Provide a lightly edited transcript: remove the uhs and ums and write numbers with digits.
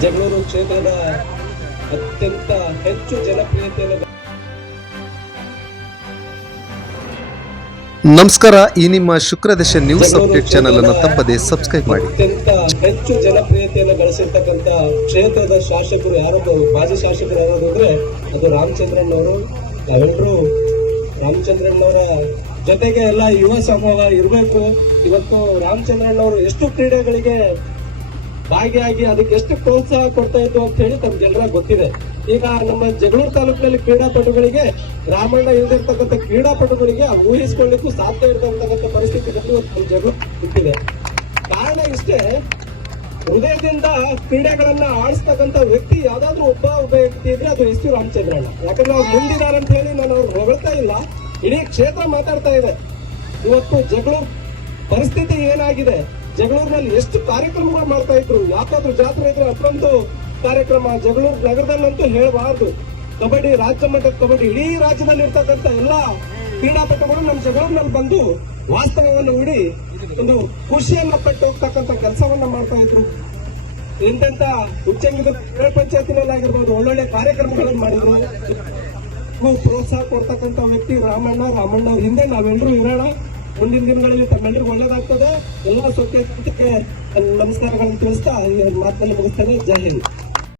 ಜಗಳೂರು ಕ್ಷೇತ್ರದ ಅತ್ಯಂತ ಹೆಚ್ಚು ಜನಪ್ರಿಯತೆಯನ್ನು. ನಮಸ್ಕಾರ, ಈ ನಿಮ್ಮ ಶುಕ್ರದಶ ನ್ಯೂಸ್ ಅಪ್ಡೇಟ್ ಚಾನೆಲ್ ಅನ್ನು ತಪ್ಪದೆ ಸಬ್ಸ್ಕ್ರೈಬ್ ಮಾಡಿ. ಅತ್ಯಂತ ಹೆಚ್ಚು ಜನಪ್ರಿಯತೆಯನ್ನು ಗಳಿಸಿರ್ತಕ್ಕಂಥ ಕ್ಷೇತ್ರದ ಶಾಸಕರು ಯಾರು, ಮಾಜಿ ಶಾಸಕರು ಯಾರು ಅಂದ್ರೆ ಅದು ರಾಮಚಂದ್ರಣ್ಣವರು. ನಾವೆಲ್ಲರೂ ರಾಮಚಂದ್ರಣ್ಣವರ ಜೊತೆಗೆ ಎಲ್ಲ ಯುವ ಸಮೂಹ ಇರಬೇಕು. ಇವತ್ತು ರಾಮಚಂದ್ರಣ್ಣವರು ಎಷ್ಟು ಕ್ರೀಡೆಗಳಿಗೆ ಭಾಗಿಯಾಗಿ ಅದಕ್ಕೆ ಎಷ್ಟು ಪ್ರೋತ್ಸಾಹ ಕೊಡ್ತಾ ಇತ್ತು ಅಂತ ಹೇಳಿ ತಮ್ಗೆಲ್ಲರ ಗೊತ್ತಿದೆ. ಈಗ ನಮ್ಮ ಜಗಳೂರು ತಾಲೂಕಿನಲ್ಲಿ ಕ್ರೀಡಾಪಟುಗಳಿಗೆ, ರಾಮಣ್ಣ ಇಲ್ದಿರ್ತಕ್ಕಂಥ ಕ್ರೀಡಾಪಟುಗಳಿಗೆ ಊಹಿಸಿಕೊಳ್ಳಿಕ್ಕೂ ಸಾಧ್ಯ ಇರ್ತಕ್ಕಂಥ ಪರಿಸ್ಥಿತಿ ನಮ್ಮ ಜಗಳೂರು ಗೊತ್ತಿದೆ. ಕಾರಣ ಇಷ್ಟೇ, ಹೃದಯದಿಂದ ಕ್ರೀಡೆಗಳನ್ನ ಆಡಿಸ್ತಕ್ಕಂಥ ವ್ಯಕ್ತಿ ಯಾವ್ದಾದ್ರು ಒಬ್ಬ ವ್ಯಕ್ತಿ ಇದ್ರೆ ಅದು ಎಸ್ ರಾಮಚಂದ್ರಣ್ಣ. ಯಾಕಂದ್ರೆ ಅವ್ರು ಮುಂದಿದ್ದಾರೆ ಅಂತ ಹೇಳಿ ನಾನು ಅವ್ರು ಹೊಗಳ್ತಾ ಇಲ್ಲ, ಇಡೀ ಕ್ಷೇತ್ರ ಮಾತಾಡ್ತಾ ಇದೆ. ಇವತ್ತು ಜಗಳೂರು ಪರಿಸ್ಥಿತಿ ಏನಾಗಿದೆ, ಜಗಳೂರಿನಲ್ಲಿ ಎಷ್ಟು ಕಾರ್ಯಕ್ರಮಗಳು ಮಾಡ್ತಾ ಇದ್ರು. ಯಾಕಾದ್ರೂ ಜಾತ್ರೆ ಇದ್ರೆ ಅಷ್ಟೊಂದು ಕಾರ್ಯಕ್ರಮ. ಜಗಳೂರು ನಗರದಲ್ಲಂತೂ ಹೇಳಬಾರ್ದು. ಕಬಡ್ಡಿ, ರಾಜ್ಯ ಮಟ್ಟದ ಕಬಡ್ಡಿ, ಇಡೀ ರಾಜ್ಯದಲ್ಲಿ ಇರ್ತಕ್ಕಂಥ ಎಲ್ಲಾ ಕ್ರೀಡಾಪಟುಗಳು ನಮ್ಮ ಜಗಳೂರಿನಲ್ಲಿ ಬಂದು ವಾಸ್ತವವನ್ನು ಹೂಡಿ ಒಂದು ಖುಷಿಯನ್ನ ಪಟ್ಟು ಹೋಗ್ತಕ್ಕಂಥ ಕೆಲಸವನ್ನ ಮಾಡ್ತಾ ಇದ್ರು. ಎಂತೆಂತ ಉಚ್ಚಂಗದ ಪಂಚಾಯತಿನಲ್ಲಿ ಆಗಿರ್ಬೋದು ಒಳ್ಳೊಳ್ಳೆ ಕಾರ್ಯಕ್ರಮಗಳನ್ನು ಮಾಡಿದ್ರು. ಪ್ರೋತ್ಸಾಹ ಕೊಡ್ತಕ್ಕಂಥ ವ್ಯಕ್ತಿ ರಾಮಣ್ಣ ಹಿಂದೆ ನಾವೆಲ್ಲರೂ ಇರೋಣ. ಮುಂದಿನ ದಿನಗಳಲ್ಲಿ ತಮ್ಮೆಲ್ಲರಿಗೂ ಒಳ್ಳೇದಾಗ್ತದೆ. ಎಲ್ಲ ಸ್ವಚ್ಛತೆ ನಮಸ್ಕಾರಗಳನ್ನು ತಿಳಿಸ್ತಾ ಮಾತನ್ನು ಮುಗಿಸ್ತೇನೆ. ಜೈ ಹಿಂದ್.